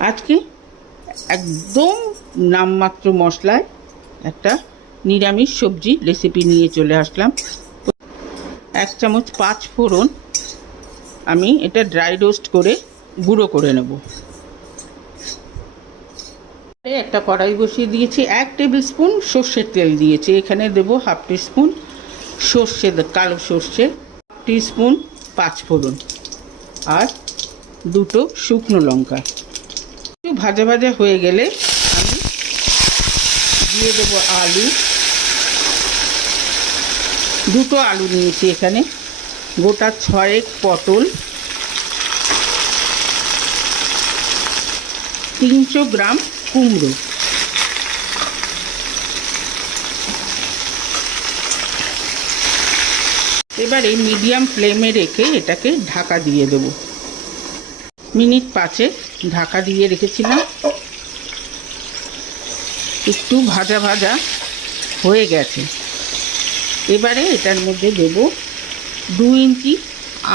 আজকে একদম নামমাত্র মশলায় একটা নিরামিষ সবজি রেসিপি নিয়ে চলে আসলাম। এক চামচ পাঁচ ফোড়ন আমি এটা ড্রাই রোস্ট করে গুঁড়ো করে নেব। একটা কড়াই বসিয়ে দিয়েছি, এক টেবিল স্পুন সর্ষের তেল দিয়েছি, এখানে দেবো হাফ টি স্পুন সর্ষে, কালো সর্ষে হাফ টি স্পুন পাঁচ ফোড়ন আর দুটো শুকনো লঙ্কা। ভাজা ভাজা হয়ে গেলে আমি দিয়ে দেবো আলু। দুটো আলু নিয়েছি এখানে। গোটা ছয়েক পটল। তিনশো গ্রাম কুমড়ো। এবারে মিডিয়াম ফ্লেমে রেখে এটাকে ঢাকা দিয়ে দেবো। মিনিট পাঁচে ঢাকা দিয়ে রেখেছিলাম। একটু ভাজা ভাজা হয়ে গেছে। এবারে এটার মধ্যে দেব দু ইঞ্চি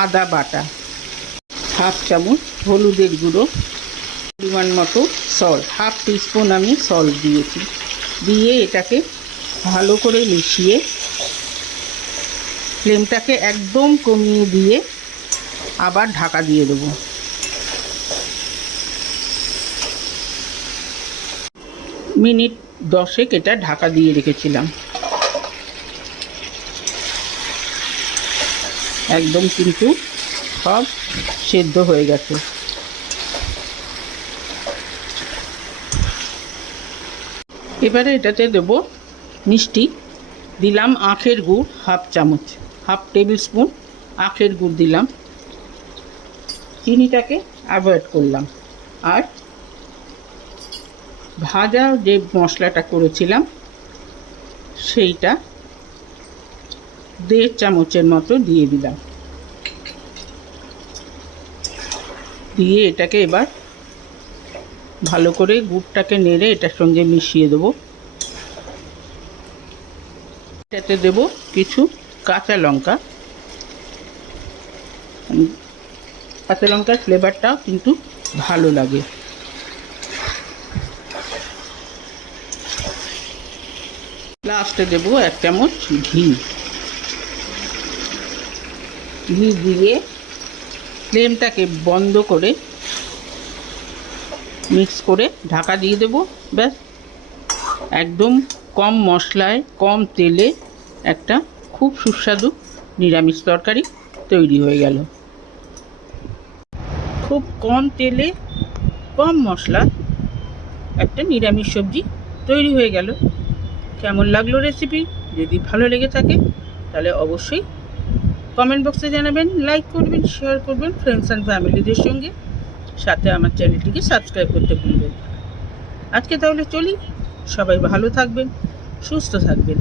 আদা বাটা, হাফ চামচ হলুদের গুঁড়ো, পরিমাণ মতো সল্ট হাফ টিস্পুন আমি সল্ট দিয়েছি। দিয়ে এটাকে ভালো করে মিশিয়ে ফ্লেমটাকে একদম কমিয়ে দিয়ে আবার ঢাকা দিয়ে দেবো। মিনিট দশেক এটা ঢাকা দিয়ে রেখেছিলাম। একদম কিন্তু সব সেদ্ধ হয়ে গেছে। এবারে এটাতে দেব মিষ্টি। দিলাম আখের গুড় হাফ চামচ, হাফ টেবিল স্পুন আখের গুড় দিলাম। চিনিটাকে অ্যাভয়েড করলাম। আর ভাজা যে মশলাটা করেছিলাম, সেইটা দেড় চামচের মতো দিয়ে দিলাম। দিয়ে এটাকে এবার ভালো করে গুড়টাকে নেড়ে এটার সঙ্গে মিশিয়ে দেবো। এটাতে দেব কিছু কাঁচা লঙ্কা। কাঁচা লঙ্কার ফ্লেভারটাও কিন্তু ভালো লাগে। লাস্টে দেব এক চামচ ঘি। ঘি দিয়ে ফ্লেমটাকে বন্ধ করে মিক্স করে ঢাকা দিয়ে দেব, ব্যাস। একদম কম মশলায়, কম তেলে একটা খুব সুস্বাদু নিরামিষ তরকারি তৈরি হয়ে গেল। খুব কম তেলে, কম মশলা একটা নিরামিষ সবজি তৈরি হয়ে গেল। কেমন লাগল রেসিপি যদি ভালো লেগে থাকে, তাহলে অবশ্যই কমেন্ট বক্সে জানাবেন লাইক করবেন শেয়ার করবেন ফ্রেন্ডস অ্যান্ড ফ্যামিলিদের সঙ্গে। সাথে আমার চ্যানেলটিকে সাবস্ক্রাইব করতে ভুলবেন। আজকে তাহলে চলি, সবাই ভালো থাকবেন, সুস্থ থাকবেন।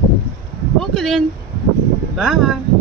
Okay then by